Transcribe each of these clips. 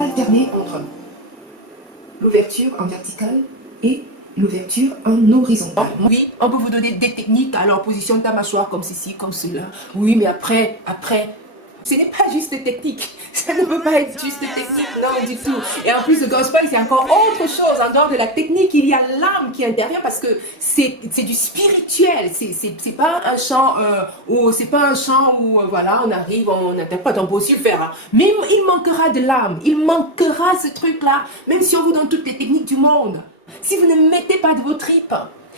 Alterner entre l'ouverture en verticale et l'ouverture en horizontale. Oui, on peut vous donner des techniques. Alors, positionne ta mâchoire comme ceci, comme cela. Oui, mais après, ce n'est pas juste technique. Ça ne peut pas être juste technique, non, du tout. Et en plus, le gospel, c'est encore autre chose. En dehors de la technique, il y a l'âme qui intervient parce que c'est du spirituel. C'est pas un chant où voilà, on arrive, on interprète, on peut aussi le faire. Hein. Mais il manquera de l'âme. Il manquera ce truc-là, même si on vous donne toutes les techniques du monde. Si vous ne mettez pas de vos tripes,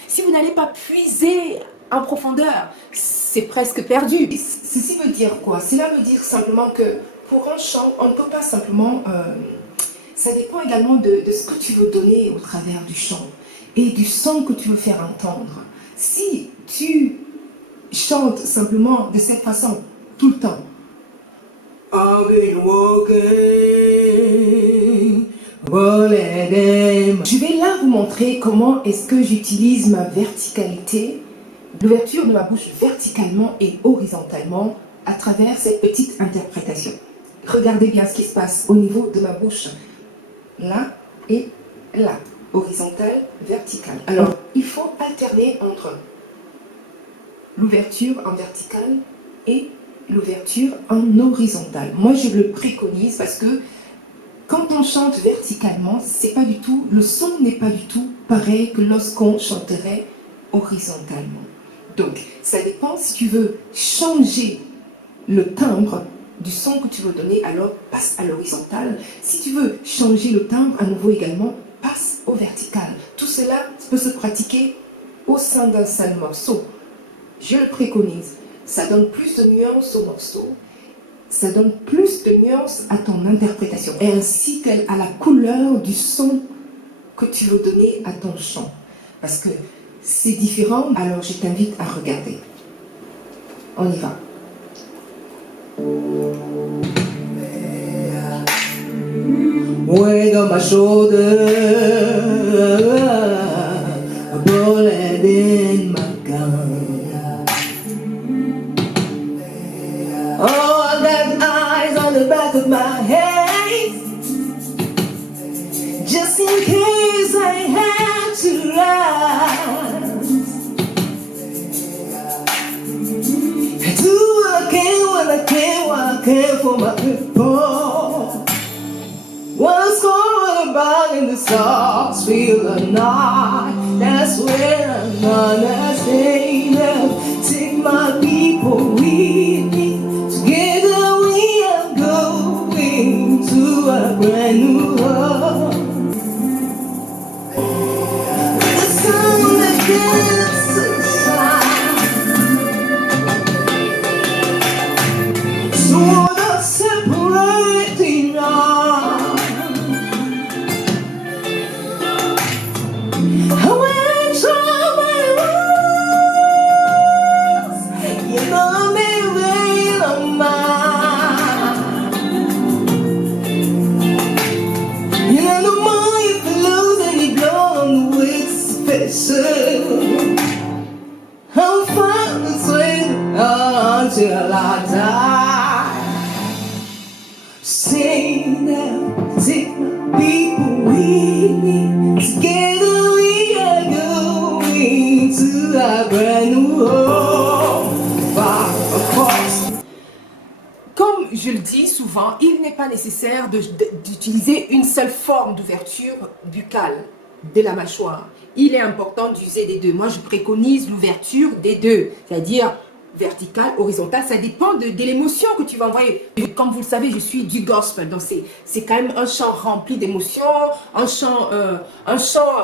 si vous n'allez pas puiser en profondeur, c'est presque perdu. Ceci veut dire quoi? Cela veut dire simplement que pour un chant, on ne peut pas simplement... ça dépend également de ce que tu veux donner au travers du chant et du son que tu veux faire entendre. Si tu chantes simplement de cette façon, tout le temps, I've been walking, je vais là vous montrer comment est-ce que j'utilise ma verticalité, l'ouverture de ma bouche verticalement et horizontalement à travers cette petite interprétation. Regardez bien ce qui se passe au niveau de ma bouche, là et là, horizontale, verticale. Alors, il faut alterner entre l'ouverture en verticale et l'ouverture en horizontale. Moi, je le préconise parce que quand on chante verticalement, c'est pas du tout, le son n'est pas du tout pareil que lorsqu'on chanterait horizontalement. Donc, ça dépend si tu veux changer le timbre du son que tu veux donner, alors passe à l'horizontale. Si tu veux changer le timbre, à nouveau également, passe au vertical. Tout cela peut se pratiquer au sein d'un seul morceau. Je le préconise. Ça donne plus de nuances au morceau. Ça donne plus de nuances à ton interprétation et ainsi qu'à la couleur du son que tu veux donner à ton chant. Parce que c'est différent, alors je t'invite à regarder. On y va. Weight on my shoulder, a bullet in my gun. Oh, I got eyes on the back of my head, just in case I had to run. I do what I can when I can, what I can for my people. What's going about in the stars, feel or not, that's where I'm gonna stay now. Take my people with me, together we are going to a brand new home. The sun that gets sunshine, so the separating us. I'll find a way until I die. Sing now, take my people with me. Together we are going to a brand new home. Far across. Comme je le dis souvent, il n'est pas nécessaire d'utiliser une seule forme d'ouverture buccale de la mâchoire. Il est important d'user des deux. Moi, je préconise l'ouverture des deux, c'est-à-dire verticale, horizontale. Ça dépend de l'émotion que tu vas envoyer. Comme vous le savez, je suis du gospel, donc c'est quand même un chant rempli d'émotions, un chant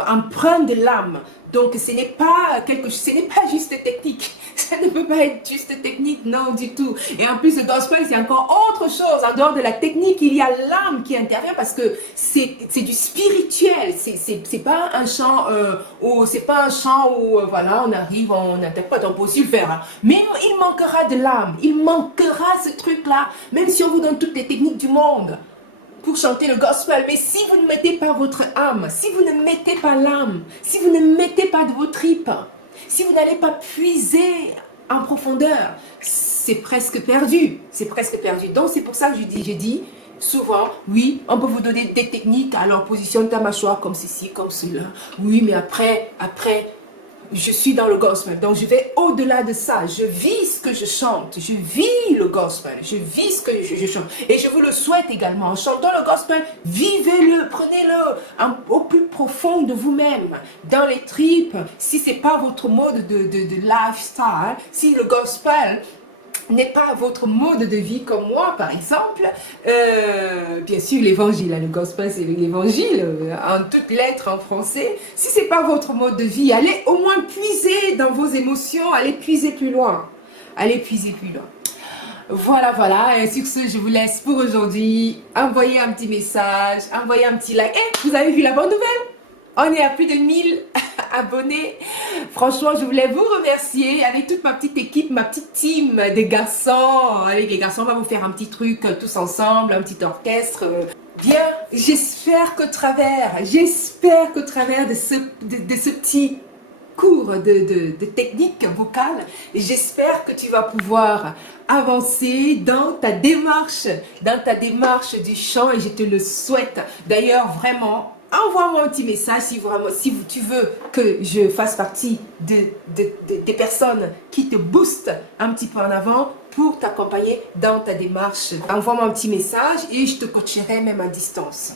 empreint de l'âme. Donc ce n'est pas juste technique. Ça ne peut pas être juste technique, non du tout. Et en plus le gospel c'est encore autre chose. En dehors de la technique, il y a l'âme qui intervient parce que c'est du spirituel. C'est pas un chant où voilà on arrive, on interprète, on peut aussi le faire. Hein. Mais il manquera de l'âme. Il manquera ce truc-là, même si on vous donne toutes les techniques du monde pour chanter le gospel, mais si vous ne mettez pas votre âme, si vous ne mettez pas l'âme, si vous ne mettez pas de vos tripes, si vous n'allez pas puiser en profondeur, c'est presque perdu. C'est presque perdu. Donc, c'est pour ça que je dis souvent, oui, on peut vous donner des techniques, alors positionne ta mâchoire comme ceci, comme cela. Oui, mais après, je suis dans le gospel, donc je vais au-delà de ça. Je vis ce que je chante, je vis le gospel, je vis ce que je chante. Et je vous le souhaite également, en chantant le gospel, vivez-le, prenez-le au plus profond de vous-même, dans les tripes. Si ce n'est pas votre mode de lifestyle, si le gospel n'est pas votre mode de vie comme moi, par exemple, bien sûr, l'évangile, le gospel, c'est l'évangile, en toutes lettres en français. Si ce n'est pas votre mode de vie, allez au moins puiser dans vos émotions, allez puiser plus loin. Allez puiser plus loin. Voilà. Et sur ce, je vous laisse pour aujourd'hui. Envoyez un petit message, envoyez un petit like. Vous avez vu la bonne nouvelle? On est à plus de 1000 abonnés. Franchement, je voulais vous remercier avec toute ma petite équipe, ma petite team de garçons. Avec les garçons, on va vous faire un petit truc tous ensemble, un petit orchestre. Bien, j'espère qu'au travers de ce petit cours de technique vocale, j'espère que tu vas pouvoir avancer dans ta démarche du chant, et je te le souhaite. D'ailleurs, vraiment, envoie-moi un petit message si tu veux que je fasse partie des personnes qui te boostent un petit peu en avant pour t'accompagner dans ta démarche. Envoie-moi un petit message et je te coacherai même à distance.